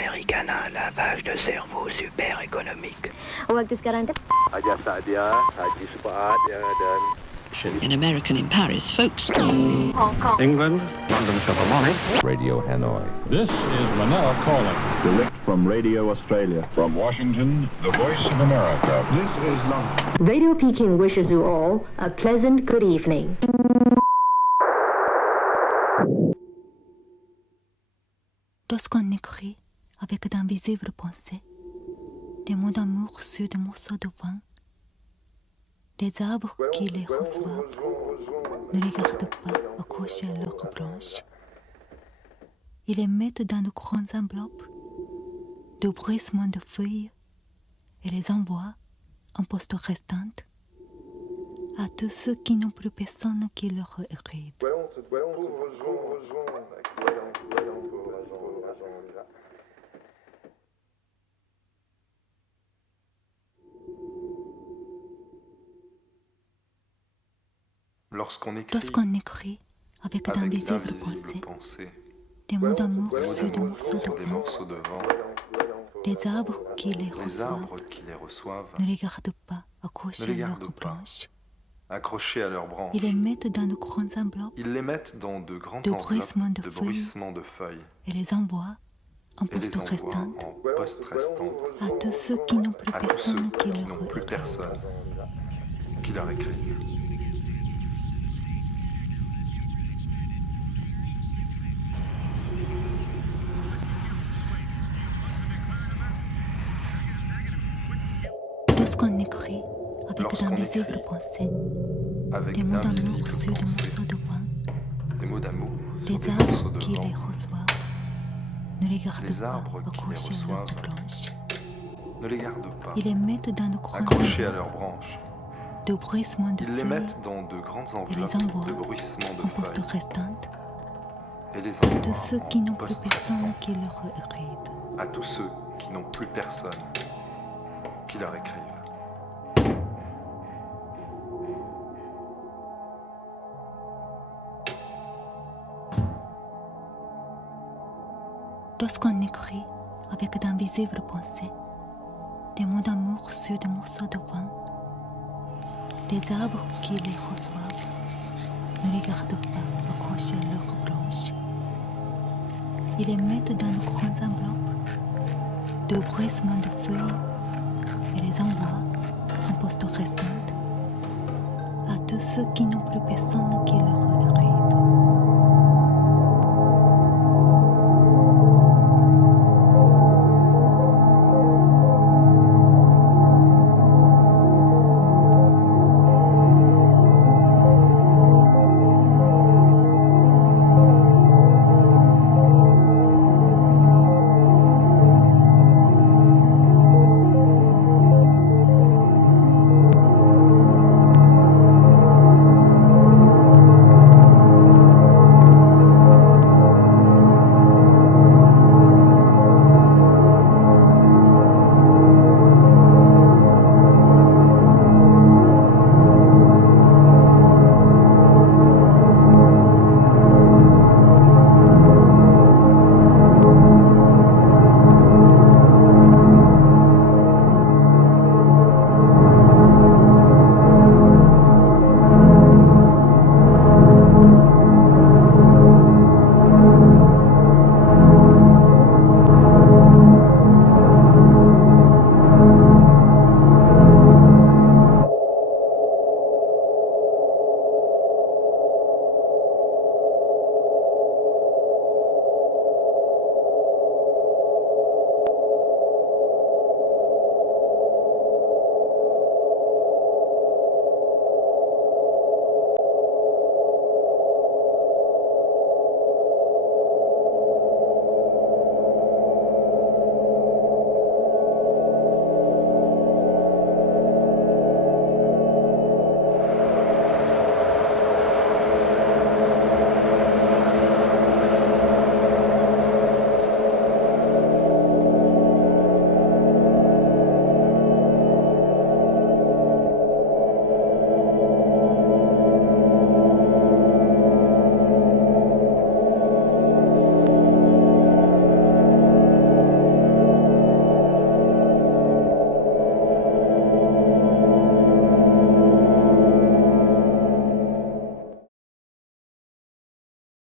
Americana, lavage de cerveau super économique. Waktu sekarang kan Haji Saadia, Haji Supaat dan An American in Paris, folks. Hong Kong. England, London Philharmonic. Radio Hanoi. This is Manila calling. Direct from Radio Australia. From Washington, the voice of America. This is London. Radio Peking wishes you all a pleasant good evening. Lorsqu'on écrit avec d'invisibles pensées, des mots d'amour sur des morceaux de vin, les arbres qui les reçoivent ne les gardent pas accrochés à leurs branches. Ils les mettent dans de grandes enveloppes de bruissements de feuilles et les envoient en poste restante à tous ceux qui n'ont plus personne qui leur écrive. Lorsqu'on écrit avec d'invisibles pensées, des mots d'amour sur des morceaux de vin, les arbres qui les reçoivent ne les gardent pas accrochés à leurs branches. Ils les mettent dans de grandes enveloppes de bruissements de feuilles et les envoient en poste restante à tous ceux qui n'ont plus personne qui leur écrive. Lorsqu'on écrit avec d'invisibles pensées, des mots d'amour sur des morceaux de vin, les arbres qui les reçoivent ne les gardent pas accrochés à leurs branches. Ils les mettent dans de grandes enveloppes de bruissements de feuilles et les envoient en poste restante à tous ceux qui n'ont plus personne qui leur écrive. Lorsqu'on écrit avec d'invisibles pensées, des mots d'amour sur des morceaux de vin, les arbres qui les reçoivent ne les gardent pas accrochés à leurs branches. Ils les mettent dans de grandes enveloppes de bruissements de feuilles et les envoient en poste restante à tous ceux qui n'ont plus personne qui leur écrive.